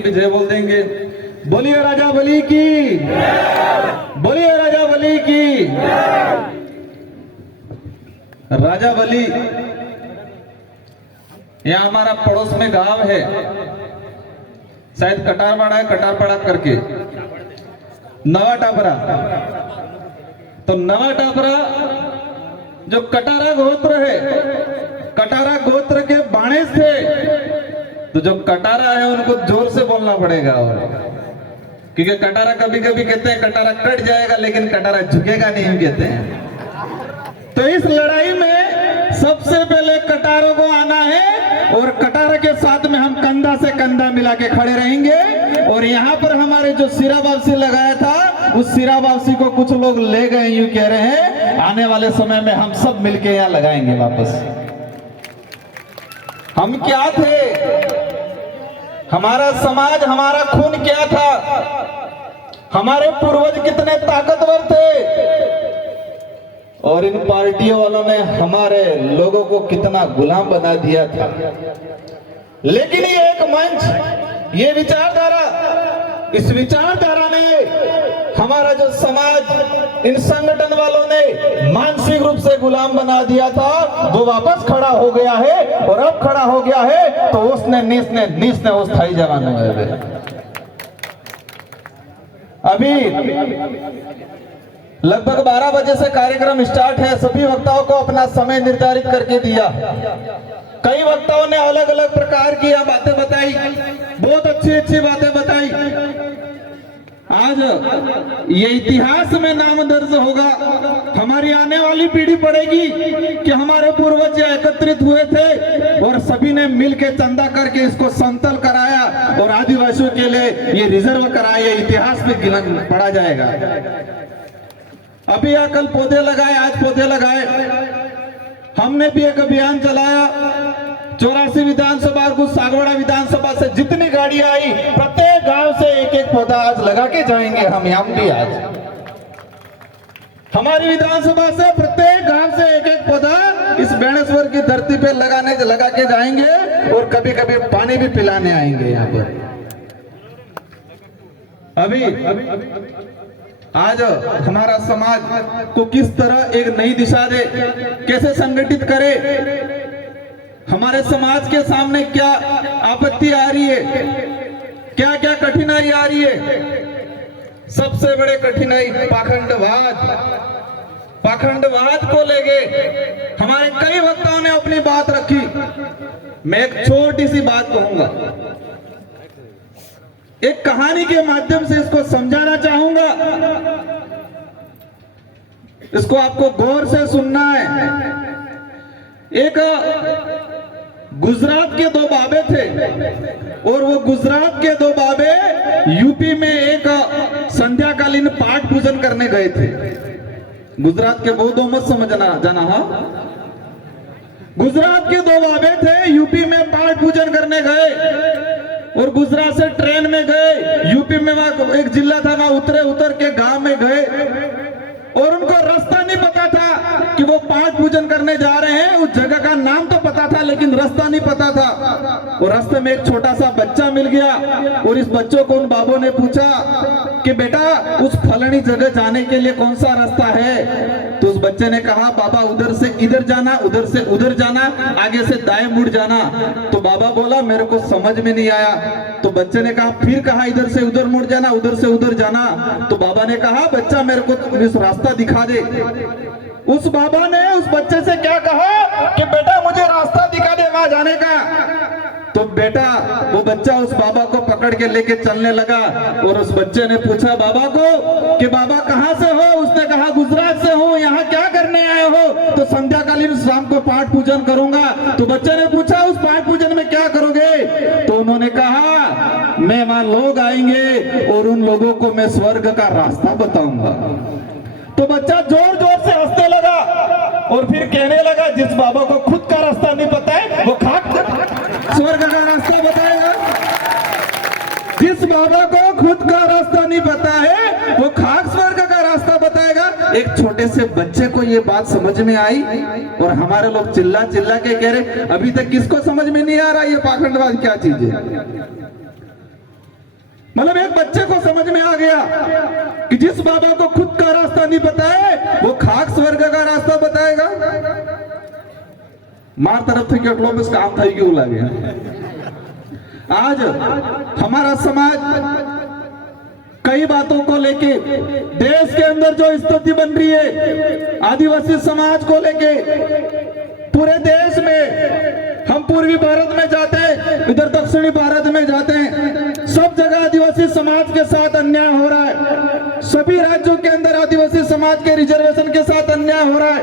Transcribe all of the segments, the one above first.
विजय बोल देंगे। बोलिए राजा बली की, बोलिए राजा बली की। राजा बली यहाँ हमारा पड़ोस में गांव है, शायद कटारवाड़ा है, कटारपाड़ा करके नवा टापरा। तो नवा टापरा जो कटारा गोत्र है, कटारा गोत्र के बाणेज थे। तो जो कटारा है उनको जोर से बोलना पड़ेगा, और क्योंकि कटारा कभी कभी कहते हैं कटारा कट जाएगा, लेकिन कटारा झुकेगा नहीं कहते हैं। तो इस लड़ाई में सबसे पहले कटारों को आना है, और कटारा के साथ में हम कंधा से कंधा मिला के खड़े रहेंगे। और यहाँ पर हमारे जो सिरा वापसी लगाया था, उस सिरा वापसी को कुछ लोग ले गए, यूं कह रहे हैं आने वाले समय में हम सब मिलके यहाँ लगाएंगे वापस। हम क्या थे, हमारा समाज, हमारा खून क्या था, हमारे पूर्वज कितने ताकतवर थे, और इन पार्टियों वालों ने हमारे लोगों को कितना गुलाम बना दिया था। लेकिन ये एक मंच, ये विचारधारा, इस विचारधारा ने हमारा जो समाज, इन संगठन वालों ने मानसिक रूप से गुलाम बना दिया था, वो वापस खड़ा हो गया है। और अब खड़ा हो गया है तो उसने नीस ने उस स्थायी जवानों में अभी लगभग 12 बजे से कार्यक्रम स्टार्ट है। सभी वक्ताओं को अपना समय निर्धारित करके दिया। कई वक्ताओं ने अलग अलग प्रकार की बातें बताई, बहुत अच्छी बातें बताई। आज ये इतिहास में नाम दर्ज होगा, हमारी आने वाली पीढ़ी पढ़ेगी कि हमारे पूर्वज एकत्रित हुए थे और सभी ने मिलकर चंदा करके इसको समतल कराया और आदिवासियों के लिए ये रिजर्व कराया। इतिहास में पढ़ा जाएगा। अभी या कल पौधे लगाए, आज पौधे लगाए। हमने भी एक अभियान चलाया। 84 विधानसभा, कुछ सागवाड़ा विधानसभा से जितनी गाड़ियां आई, प्रत्येक गांव से एक एक पौधा आज लगा के जाएंगे। हम भी आज हमारी विधानसभा से प्रत्येक गांव से एक एक पौधा इस बेणेश्वर की धरती पे लगा के जाएंगे, और कभी कभी पानी भी पिलाने आएंगे यहाँ पर। अभी आज हमारा समाज को किस तरह एक नई दिशा दे, कैसे संगठित करे, हमारे समाज के सामने क्या आपत्ति आ रही है, क्या क्या कठिनाई आ रही है। सबसे बड़े कठिनाई पाखंडवाद को लेके हमारे कई वक्ताओं ने अपनी बात रखी। मैं एक छोटी सी बात कहूंगा, एक कहानी के माध्यम से इसको समझाना चाहूंगा। इसको आपको गौर से सुनना है। एक गुजरात के 2 बाबे थे, और वो गुजरात के 2 बाबे यूपी में एक संध्याकालीन पाठ पूजन करने गए थे। गुजरात के बोधो मत समझना जाना। हाँ, गुजरात के 2 बाबे थे, यूपी में पाठ पूजन करने गए, और गुजरात से ट्रेन में गए। यूपी में वहां एक जिला था, वहां उतर के गांव में गए, और उनको रास्ता नहीं पता था कि वो पाठ पूजन करने जा रहे हैं। उस जगह का नाम तो पता था, लेकिन रास्ता नहीं पता था। और रास्ते में एक छोटा सा बच्चा मिल गया, और इस बच्चों को उन बाबों ने पूछा कि बेटा उस फलानी जगह जाने के लिए कौन सा रास्ता है। तो उस बच्चे ने कहा बाबा उधर से इधर जाना, उधर से उधर जाना, आगे से दाएं मुड़ जाना। तो बाबा बोला मेरे को समझ में नहीं आया। तो बच्चे ने कहा फिर कहा इधर से उधर मुड़ जाना, उधर से उधर जाना। तो बाबा ने कहा बच्चा मेरे को इस रास्ता दिखा दे। उस बाबा ने उस बच्चे से क्या कहा कि बेटा मुझे रास्ता दिखा दे वहां जाने का। तो बेटा वो बच्चा उस बाबा को पकड़ के लेके चलने लगा, और उस बच्चे ने पूछा बाबा को कि बाबा कहाँ से हो। उसने कहा गुजरात से हूँ। यहाँ क्या करने आए हो? तो संध्याकालीन शाम को पाठ पूजन करूंगा। तो बच्चे ने पूछा उस पाठ पूजन में क्या करोगे? तो उन्होंने कहा मैं वहां लोग आएंगे और उन लोगों को मैं स्वर्ग का रास्ता बताऊंगा। तो बच्चा जोर जोर से हंसने लगा, और फिर कहने लगा जिस बाबा को खुद का रास्ता नहीं पता है वो खाक स्वर्ग का रास्ता बताएगा। जिस बाबा को खुद का रास्ता नहीं पता है वो खाक स्वर्ग का रास्ता बताएगा। एक छोटे से बच्चे को ये बात समझ में आई, और हमारे लोग चिल्ला चिल्ला के कह रहे अभी तक किसको समझ में नहीं आ रहा ये पाखंडवाद क्या चीज है। मतलब एक बच्चे को समझ में आ गया कि जिस बाबा को खुद का रास्ता नहीं पता है वो खाक स्वर्ग का रास्ता बताएगा। मार तरफ से केटलो में काम था क्यों लगे। आज हमारा समाज कई बातों को लेके देश के अंदर जो स्थिति बन रही है आदिवासी समाज को लेके, पूरे देश में हम पूर्वी भारत में जाते हैं, इधर दक्षिणी भारत में जाते हैं, सब जगह आदिवासी समाज के साथ अन्याय हो रहा है। सभी राज्यों के अंदर आदिवासी समाज के रिजर्वेशन के साथ अन्याय हो रहा है।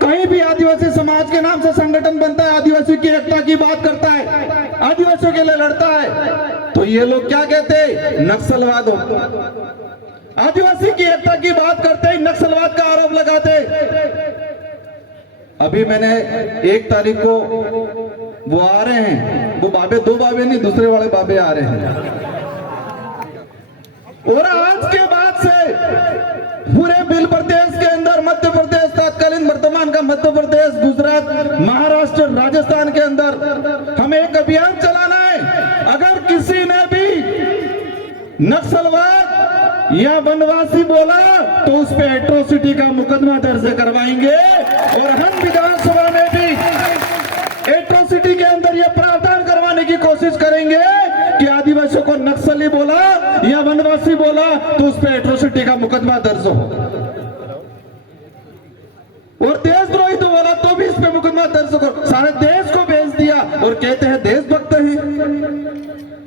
कहीं भी आदिवासी समाज के नाम से संगठन बनता है, आदिवासी की एकता की बात करता है, आदिवासियों के लिए लड़ता है, तो ये लोग क्या कहते हैं? नक्सलवाद हो। आदिवासी की एकता की बात करते ही नक्सलवाद का आरोप लगाते। अभी मैंने 1 तारीख को वो आ रहे हैं, वो बाबे, 2 बाबे नहीं, दूसरे वाले बाबे आ रहे हैं, और आज के बाद से पूरे बिल प्रदेश के अंदर, मध्य प्रदेश, तत्कालीन वर्तमान का मध्य प्रदेश, गुजरात, महाराष्ट्र, राजस्थान के अंदर हमें एक अभियान चलाना है। अगर किसी ने भी नक्सलवाद या वनवासी बोला तो उस पे एट्रोसिटी का मुकदमा दर्ज करवाएंगे, और हम विधानसभा में भी एट्रोसिटी के अंदर यह प्रावधान करवाने की कोशिश करेंगे कि आदिवासियों को नक्सली बोला या वनवासी बोला तो उस पे एट्रोसिटी का मुकदमा दर्ज हो, और देशद्रोही तो बोला तो भी इस पे मुकदमा दर्ज करो। सारे देश को भेज दिया और कहते हैं देशभक्त हैं।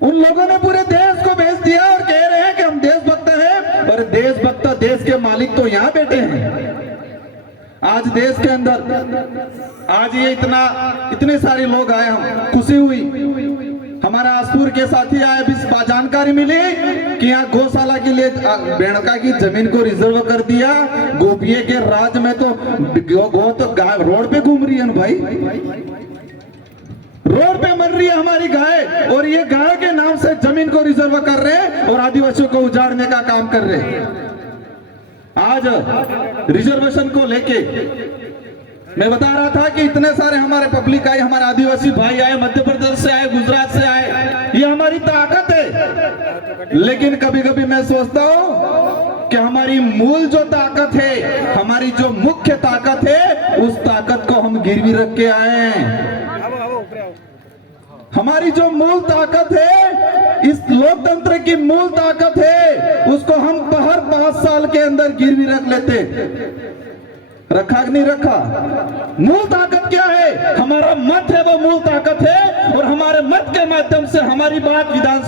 उन लोगों ने पूरे देश को भेज दिया और कह रहे हैं कि हम देशभक्त हैं, और देशभक्त, देश के मालिक तो यहां बैठे हैं। आज देश के अंदर आज ये इतने सारे लोग आए, हम खुशी हुई। हमारा आसपुर के साथी आए, अभी जानकारी मिली कि यहाँ गौशाला के लिए बेड़का की जमीन को रिजर्व कर दिया। गोपिये के राज में तो गौ तो रोड पे घूम रही है भाई, रोड पे मर रही है हमारी गाय, और ये गाय के नाम से जमीन को रिजर्व कर रहे हैं और आदिवासियों को उजाड़ने का काम कर रहे हैं। आज रिजर्वेशन को लेके मैं बता रहा था कि इतने सारे हमारे पब्लिक आए, हमारे आदिवासी भाई आए, मध्य प्रदेश से आए, गुजरात से आए, ये हमारी ताकत है। लेकिन कभी कभी मैं सोचता हूं कि हमारी मूल जो ताकत है, हमारी जो मुख्य ताकत है, उस ताकत को हम गिरवी रख के आए हैं। हमारी जो मूल ताकत है, इस लोकतंत्र की मूल ताकत है, उसको हम हर 5 साल के अंदर गिरवी रख लेते। रखा कि नहीं रखा? मूल ताकत क्या है? हमारा मत है, वो मूल ताकत है, और हमारे मत के माध्यम से हमारी बात विधानसभा